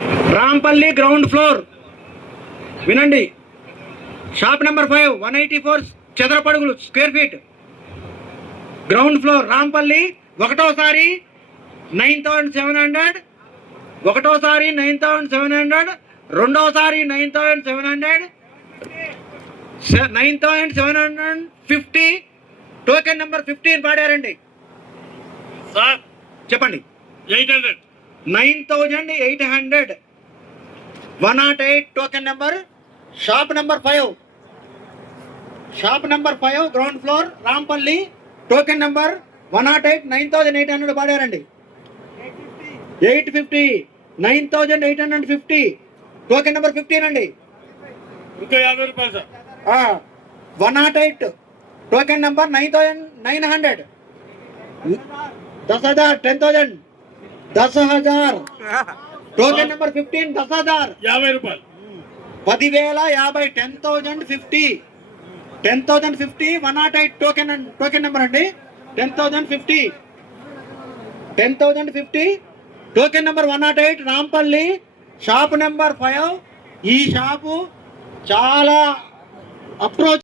Rampalli ground floor వినండి. Shop number 5, 184 చదరపడుగులు square feet. Ground floor Rampalli. ఒకటోసారి 9,700, ఒకటోసారి 9,700, రెండోసారి 9,700, 9,750. టోకెన్ నెంబర్ 15 పాడారండి సార్. చెప్పండి. 800. 9,800. 108 token number. Shop number 5, shop number 5 ground floor Rampalli. Token number 108. 9,800 పాడారండి. 850. 9,850. టోకెన్ నెంబర్ 15 అండి. ఇంకా 50 రూపాయలు sir. 108 token number 9,900. 10,000. 10,000. 10,000 token number 15. 10,000. 50 రూపాయలు. 10,050. 10,050. 10,050. 108 టోకెన్ నెంబర్ అండి. 10,050. 10,050 token number 108 Rampalli. Shop number 5. ఈ షాపు చాలా అప్రోచ్